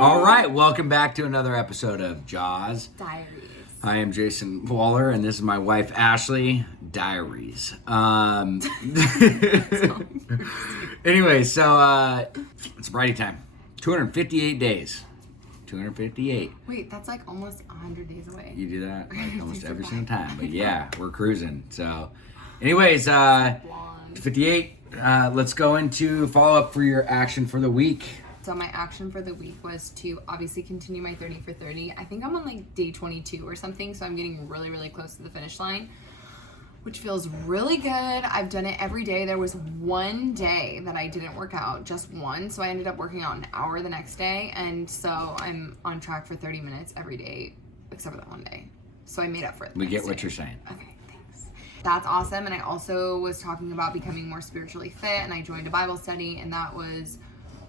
All right, welcome back to another episode of JAWS Diaries. I am Jason Wahler, and this is my wife, Ashley. Diaries. Anyway, so it's Friday time. 258 days. 258. Wait, that's like almost 100 days away. You do that like almost every single time. But yeah, we're cruising. So anyways, 58. Let's go into follow-up for your action for the week. So my action for the week was to obviously continue my 30 for 30. I think I'm on like day 22 or something, so I'm getting really, really close to the finish line, which feels really good. I've done it every day. There was one day that I didn't work out, just one, so I ended up working out an hour the next day, and so I'm on track for 30 minutes every day, except for that one day. So I made up for it. We get what you're saying. Okay, thanks. That's awesome, and I also was talking about becoming more spiritually fit, and I joined a Bible study, and that was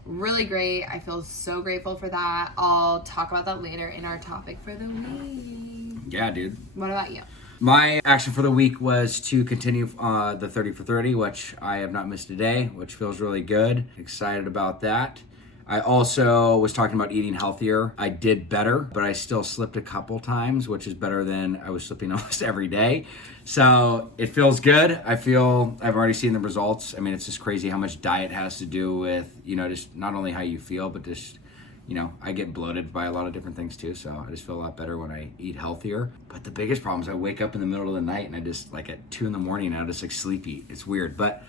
really great. I feel so grateful for that. I'll talk about that later in our topic for the week. Yeah, dude. What about you? My action for the week was to continue the 30 for 30, which I have not missed a day, which feels really good. Excited about that. I also was talking about eating healthier. I did better, but I still slipped a couple times, which is better than I was slipping almost every day. So it feels good. I feel I've already seen the results. I mean, it's just crazy how much diet has to do with, just not only how you feel, but just, I get bloated by a lot of different things too. So I just feel a lot better when I eat healthier. But the biggest problem is I wake up in the middle of the night and I just like at 2 a.m. I just like sleep eat. It's weird. But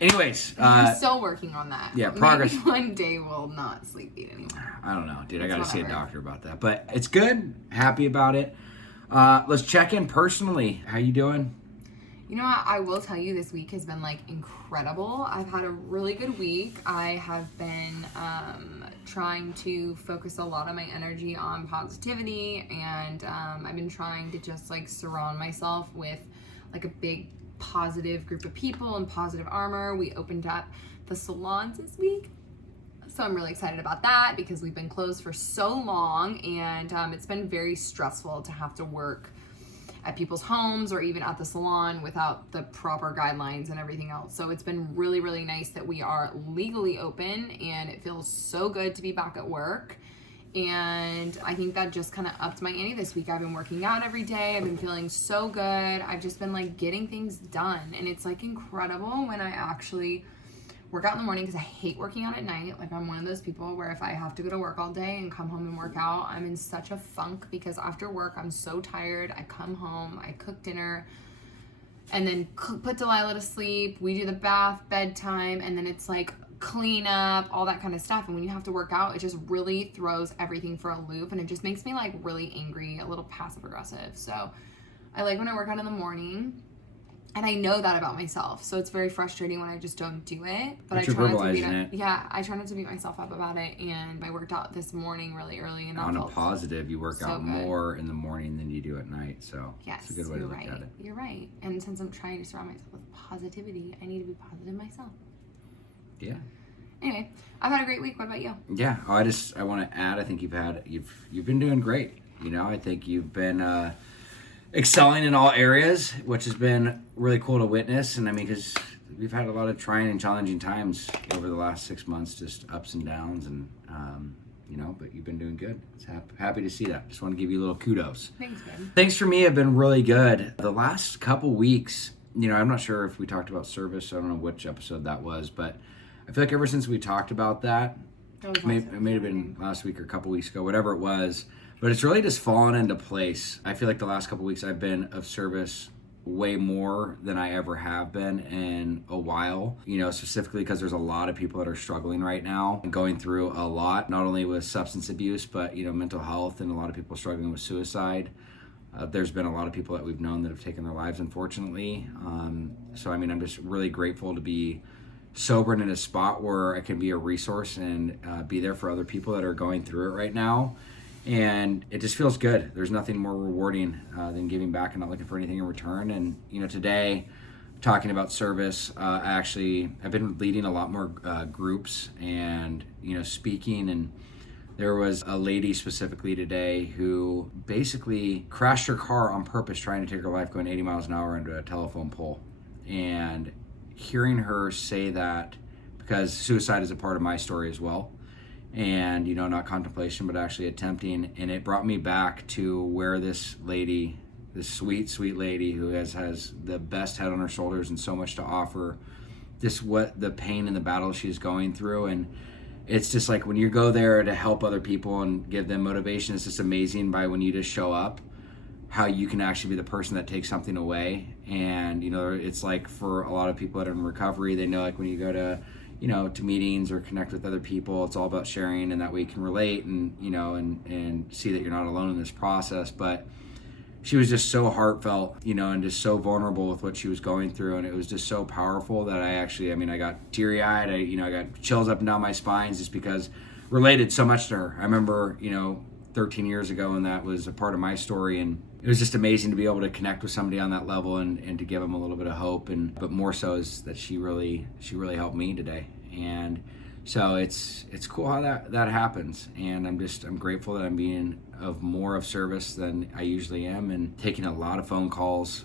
anyways. I'm still working on that. Yeah, progress. Maybe one day we'll not sleep eat anymore. I don't know, dude. I got to see a doctor about that. But it's good. Happy about it. Let's check in personally. How you doing? You know what? I will tell you, this week has been like incredible. I've had a really good week. I have been trying to focus a lot of my energy on positivity, and I've been trying to just like surround myself with like a big positive group of people and positive armor. We opened up the salons this week, so I'm really excited about that because we've been closed for so long, and it's been very stressful to have to work at people's homes or even at the salon without the proper guidelines and everything else. So it's been really, really nice that we are legally open, and it feels so good to be back at work. And I think that just kind of upped my ante this week. I've been working out every day. I've been feeling so good. I've just been like getting things done, and it's like incredible when I actually work out in the morning, because I hate working out at night. Like, I'm one of those people where if I have to go to work all day and come home and work out, I'm in such a funk, because after work I'm so tired. I come home, I cook dinner, and then put Delilah to sleep. We do the bath, bedtime, and then it's like clean up, all that kind of stuff. And when you have to work out, it just really throws everything for a loop, and it just makes me like really angry, a little passive aggressive. So I like when I work out in the morning. And I know that about myself, so it's very frustrating when I just don't do it. But I try not to beat it. Yeah, I try not to beat myself up about it. And I worked out this morning really early, and on a positive, you work out more in the morning than you do at night. So yes, it's a good way to look at it. You're right. And since I'm trying to surround myself with positivity, I need to be positive myself. Yeah. Anyway, I've had a great week. What about you? Yeah, I want to add. I think you've been doing great. I think you've been excelling in all areas, which has been really cool to witness. And I mean, because we've had a lot of trying and challenging times over the last 6 months, just ups and downs, and but you've been doing good. It's happy to see that. Just want to give you a little kudos. Thanks, man. Things for me have been really good. The last couple weeks, I'm not sure if we talked about service. I don't know which episode that was, but I feel like ever since we talked about that, it may have been last week or a couple weeks ago, whatever it was. But it's really just fallen into place. I feel like the last couple weeks I've been of service way more than I ever have been in a while, specifically because there's a lot of people that are struggling right now and going through a lot, not only with substance abuse, but, mental health, and a lot of people struggling with suicide. There's been a lot of people that we've known that have taken their lives, unfortunately. So, I mean, I'm just really grateful to be sober and in a spot where I can be a resource and be there for other people that are going through it right now. And it just feels good. There's nothing more rewarding than giving back and not looking for anything in return. And, today, talking about service, I've been leading a lot more groups and, speaking. And there was a lady specifically today who basically crashed her car on purpose trying to take her life going 80 miles an hour into a telephone pole. And hearing her say that, because suicide is a part of my story as well, and, not contemplation, but actually attempting. And it brought me back to where this lady, this sweet, sweet lady who has the best head on her shoulders and so much to offer, just what the pain and the battle she's going through. And it's just like when you go there to help other people and give them motivation, it's just amazing by when you just show up, how you can actually be the person that takes something away. And, it's like for a lot of people that are in recovery, they know like when you go to, to meetings or connect with other people, it's all about sharing, and that way you can relate and, and see that you're not alone in this process. But she was just so heartfelt, and just so vulnerable with what she was going through. And it was just so powerful that I got teary eyed. I got chills up and down my spines just because related so much to her. I remember, 13 years ago, and that was a part of my story. And it was just amazing to be able to connect with somebody on that level and to give them a little bit of hope. But more so is that she really helped me today. And so it's cool how that happens. And I'm grateful that I'm being of more of service than I usually am, and taking a lot of phone calls,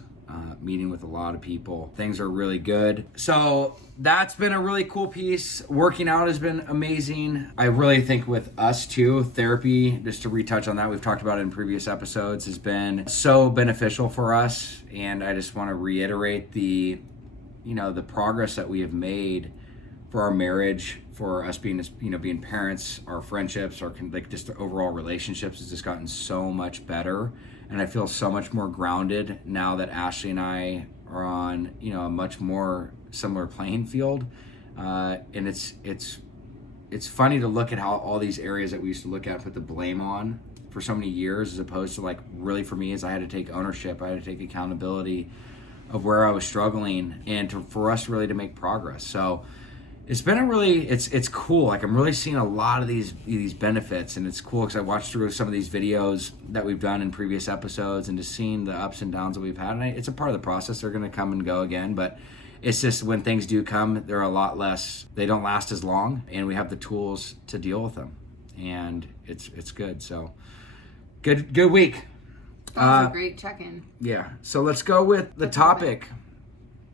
meeting with a lot of people. Things are really good. So that's been a really cool piece. Working out has been amazing. I really think with us too, therapy, just to retouch on that, we've talked about it in previous episodes, has been so beneficial for us. And I just want to reiterate the progress that we have made for our marriage, for us being, being parents, our friendships, our just overall relationships has just gotten so much better. And I feel so much more grounded now that Ashley and I are on, a much more similar playing field. And it's funny to look at how all these areas that we used to look at and put the blame on for so many years, as opposed to like really for me is I had to take ownership. I had to take accountability of where I was struggling, and for us really to make progress. So it's been it's cool. Like I'm really seeing a lot of these benefits, and it's cool because I watched through some of these videos that we've done in previous episodes, and just seeing the ups and downs that we've had. And it's a part of the process. They're going to come and go again, but it's just when things do come, they're a lot less. They don't last as long, and we have the tools to deal with them, and it's good. So good week. That was a great check-in. Yeah. So let's go with the topic.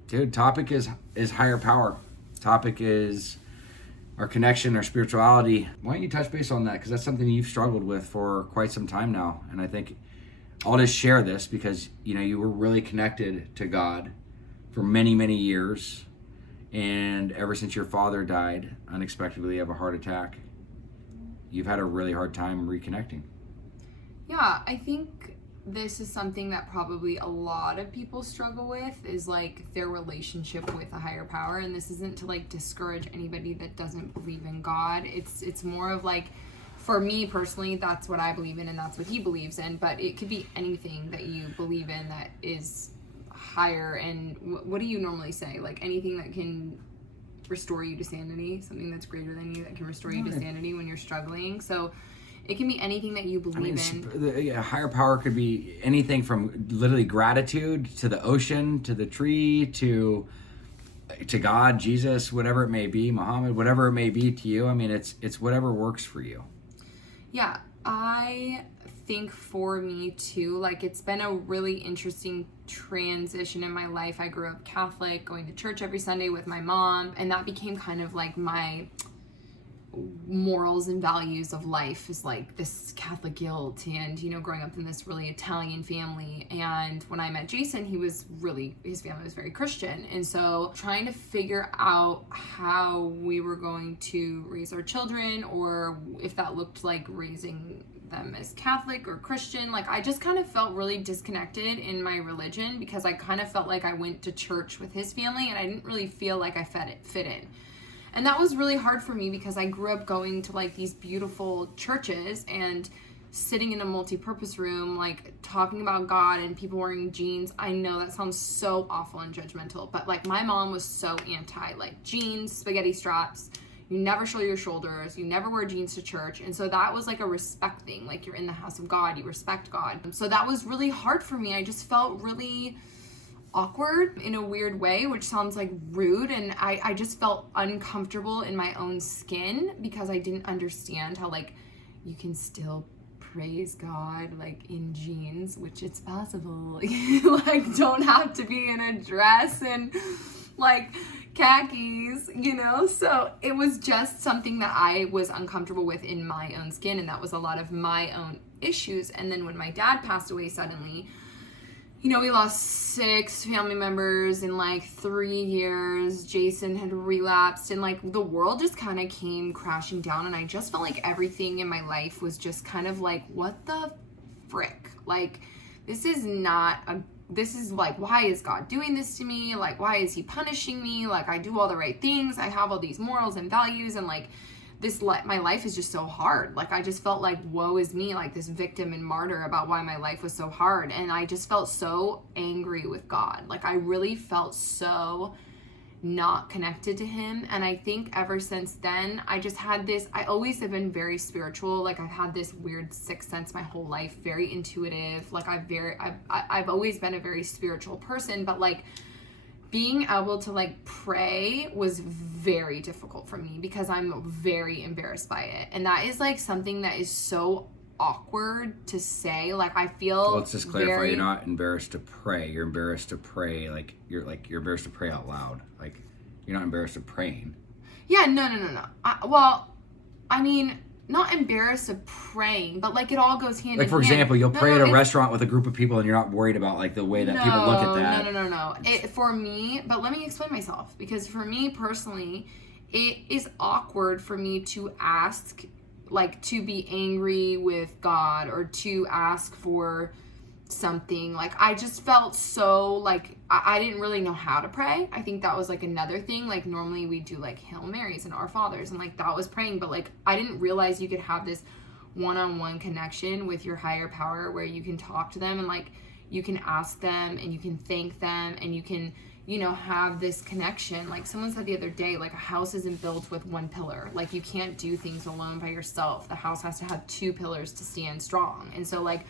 Dude, topic is higher power. Topic is our connection, our spirituality. Why don't you touch base on that? Because that's something you've struggled with for quite some time now. And I think I'll just share this because, you were really connected to God for many, many years. And ever since your father died unexpectedly of a heart attack, you've had a really hard time reconnecting. Yeah, I think this is something that probably a lot of people struggle with, is like their relationship with a higher power. And this isn't to like discourage anybody that doesn't believe in God. It's more of like, for me personally, that's what I believe in and that's what he believes in. But it could be anything that you believe in that is higher. And what do you normally say? Like anything that can restore you to sanity, something that's greater than you that can restore you to sanity when you're struggling. So it can be anything that you believe in. Higher power could be anything from literally gratitude to the ocean, to the tree, to God, Jesus, whatever it may be, Muhammad, whatever it may be to you. I mean, it's whatever works for you. Yeah, I think for me too, like it's been a really interesting transition in my life. I grew up Catholic, going to church every Sunday with my mom, and that became kind of like my morals and values of life, is like this Catholic guilt, and growing up in this really Italian family. And when I met Jason, his family was very Christian, and so trying to figure out how we were going to raise our children, or if that looked like raising them as Catholic or Christian, like I just kind of felt really disconnected in my religion, because I kind of felt like I went to church with his family and I didn't really feel like I fit in. And that was really hard for me because I grew up going to like these beautiful churches and sitting in a multi-purpose room, like talking about God and people wearing jeans. I know that sounds so awful and judgmental, but like my mom was so anti, like jeans, spaghetti straps, you never show your shoulders, you never wear jeans to church. And so that was like a respect thing. Like you're in the house of God, you respect God. So that was really hard for me. I just felt really awkward in a weird way, which sounds like rude, and I just felt uncomfortable in my own skin because I didn't understand how like you can still praise God like in jeans, which it's possible. Like don't have to be in a dress and like khakis, you know? So it was just something that I was uncomfortable with in my own skin, and that was a lot of my own issues. And then when my dad passed away suddenly, you know, we lost 6 family members in like 3 years. Jason had relapsed, and like the world just kind of came crashing down, and I just felt like everything in my life was just kind of like, what the frick? Like, this is like, why is God doing this to me? Like, why is he punishing me? Like, I do all the right things. I have all these morals and values, and like my life is just so hard. Like, I just felt like, woe is me, like this victim and martyr about why my life was so hard. And I just felt so angry with God. Like, I really felt so not connected to him. And I think ever since then, I just had this, I always have been very spiritual. Like, I've had this weird sixth sense my whole life, very intuitive. Like, I've always been a very spiritual person, but like being able to like pray was very difficult for me because I'm very embarrassed by it. And that is like something that is so awkward to say. Like, I feel so let's just clarify, you're not embarrassed to pray. You're embarrassed to pray, like you're embarrassed to pray out loud. Like, you're not embarrassed of praying. Yeah, no. I mean, not embarrassed of praying, but like it all goes hand in hand. Like, for example, you'll pray at a restaurant with a group of people and you're not worried about like the way that people look at that. No. For me, but let me explain myself, because for me personally, it is awkward for me to ask, like, to be angry with God or to ask for something. Like, I just felt so like I didn't really know how to pray. I think that was like another thing. Like, normally we do like Hail Marys and Our Fathers, and like that was praying, but like I didn't realize you could have this one-on-one connection with your higher power where you can talk to them and like you can ask them and you can thank them and you can, you know, have this connection. Like someone said the other day, like a house isn't built with one pillar. Like, you can't do things alone by yourself. The house has to have 2 pillars to stand strong. And so like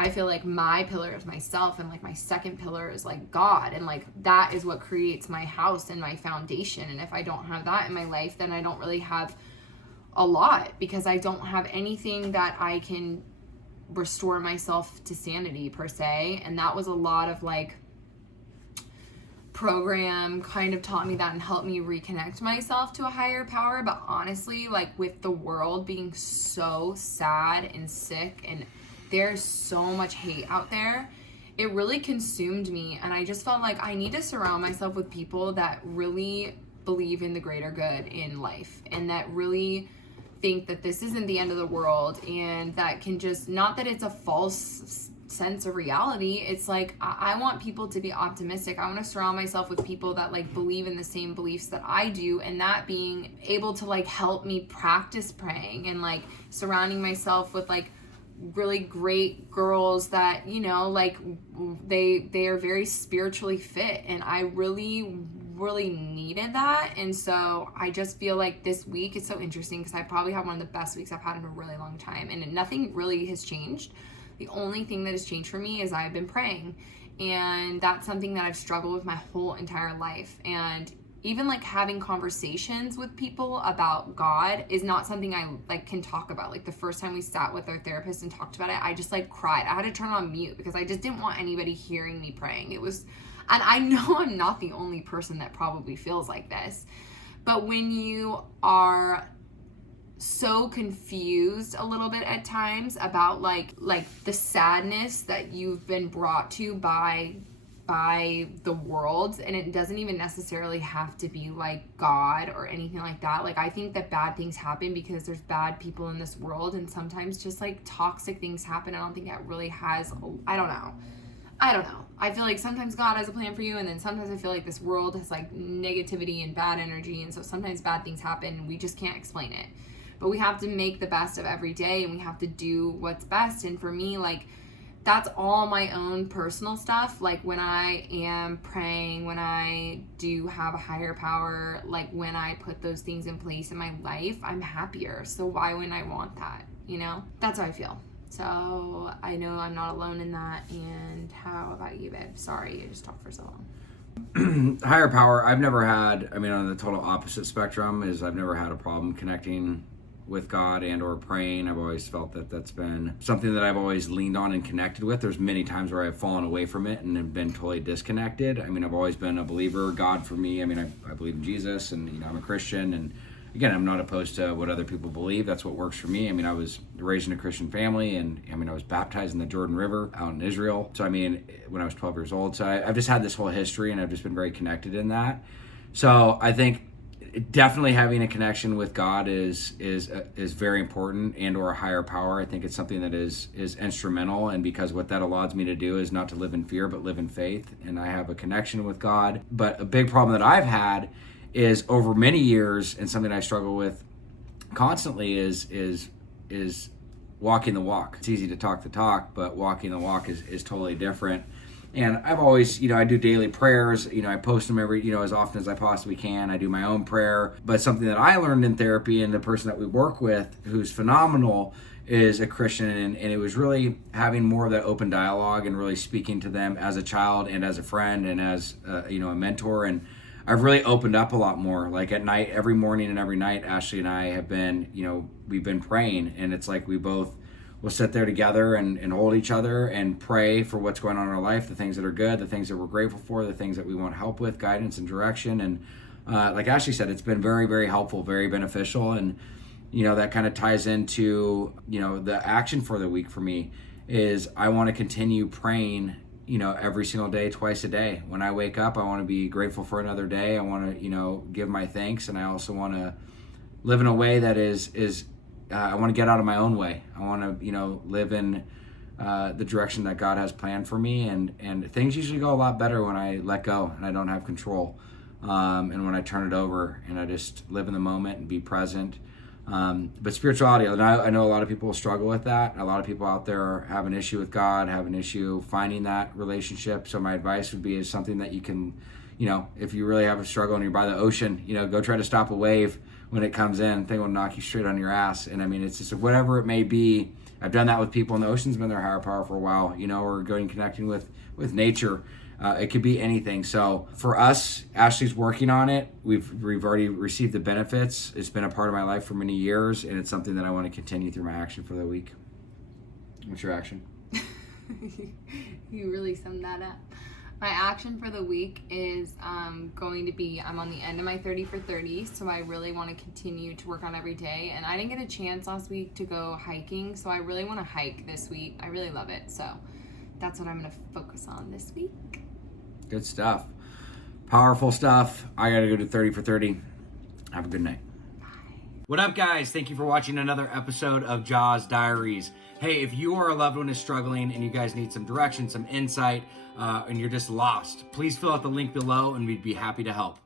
I feel like my pillar is myself, and like my second pillar is like God, and like that is what creates my house and my foundation. And if I don't have that in my life, then I don't really have a lot, because I don't have anything that I can restore myself to sanity per se. And that was a lot of like program kind of taught me that and helped me reconnect myself to a higher power. But honestly, like with the world being so sad and sick and there's so much hate out there, it really consumed me. And I just felt like I need to surround myself with people that really believe in the greater good in life, and that really think that this isn't the end of the world, and that can just, not that it's a false sense of reality. It's like, I want people to be optimistic. I want to surround myself with people that like believe in the same beliefs that I do, and that being able to like help me practice praying, and like surrounding myself with like really great girls that, you know, like they are very spiritually fit, and I really needed that. And so I just feel like this week is so interesting because I probably have one of the best weeks I've had in a really long time, and nothing really has changed. The only thing that has changed for me is I've been praying, and that's something that I've struggled with my whole entire life. And even like having conversations with people about God is not something I like can talk about. Like the first time we sat with our therapist and talked about it, I just like cried. I had to turn on mute because I just didn't want anybody hearing me praying. It was, and I know I'm not the only person that probably feels like this, but when you are so confused a little bit at times about like the sadness that you've been brought to by the world, and it doesn't even necessarily have to be like God or anything like that. Like, I think that bad things happen because there's bad people in this world, and sometimes just like toxic things happen. I don't think that really has, I don't know. I feel like sometimes God has a plan for you, and then sometimes I feel like this world has like negativity and bad energy, and so sometimes bad things happen and we just can't explain it. But we have to make the best of every day, and we have to do what's best. And for me, like, that's all my own personal stuff. Like when I am praying, when I do have a higher power, like when I put those things in place in my life, I'm happier. So why wouldn't I want that? You know, that's how I feel. So I know I'm not alone in that. And how about you, babe? Sorry, I just talked for so long. Higher power, I've never had, I mean, on the total opposite spectrum is I've never had a problem connecting with God and or praying. I've always felt that that's been something that I've always leaned on and connected with. There's many times where I've fallen away from it and have been totally disconnected. I mean, I've always been a believer. God for me, I mean, I believe in Jesus, and I'm a Christian, and again, I'm not opposed to what other people believe. That's what works for me. I mean, I was raised in a Christian family, and I mean, I was baptized in the Jordan River out in Israel. So I mean, when I was 12 years old. So I've just had this whole history, and I've just been very connected in that. So I think definitely having a connection with God is very important, and or a higher power. I think it's something that is instrumental, and because what that allows me to do is not to live in fear but live in faith, and I have a connection with God. But a big problem that I've had is over many years, and something I struggle with constantly is walking the walk. It's easy to talk the talk, but walking the walk is totally different. And I've always, I do daily prayers, I post them every, as often as I possibly can. I do my own prayer. But something that I learned in therapy, and the person that we work with who's phenomenal is a Christian, and it was really having more of that open dialogue and really speaking to them as a child and as a friend and as, a mentor. And I've really opened up a lot more. Like at night, every morning and every night, Ashley and I have been, we've been praying, and it's like we both will sit there together and hold each other and pray for what's going on in our life, the things that are good, the things that we're grateful for, the things that we want help with, guidance and direction. And like Ashley said, it's been very, very helpful, very beneficial. And, that kind of ties into, the action for the week for me is I want to continue praying, every single day, twice a day. When I wake up, I want to be grateful for another day. I want to, give my thanks. And I also want to live in a way that is I want to get out of my own way. I want to, live in the direction that God has planned for me. And things usually go a lot better when I let go and I don't have control. And when I turn it over and I just live in the moment and be present. But spirituality, and I know a lot of people struggle with that. A lot of people out there have an issue with God, have an issue finding that relationship. So my advice would be is something that you can, if you really have a struggle and you're by the ocean, go try to stop a wave when it comes in. Thing will knock you straight on your ass. And I mean, it's just whatever it may be. I've done that with people, and the ocean's been their higher power for a while, or going connecting with nature. It could be anything. So for us, Ashley's working on it. We've already received the benefits. It's been a part of my life for many years, and it's something that I want to continue through my action for the week. What's your action? You really summed that up. My action for the week is going to be, I'm on the end of my 30 for 30, so I really want to continue to work on every day. And I didn't get a chance last week to go hiking, so I really want to hike this week. I really love it, so that's what I'm going to focus on this week. Good stuff. Powerful stuff. I got to go to 30 for 30. Have a good night. Bye. What up, guys? Thank you for watching another episode of JAWS Diaries. Hey, if you or a loved one is struggling and you guys need some direction, some insight, and you're just lost, please fill out the link below and we'd be happy to help.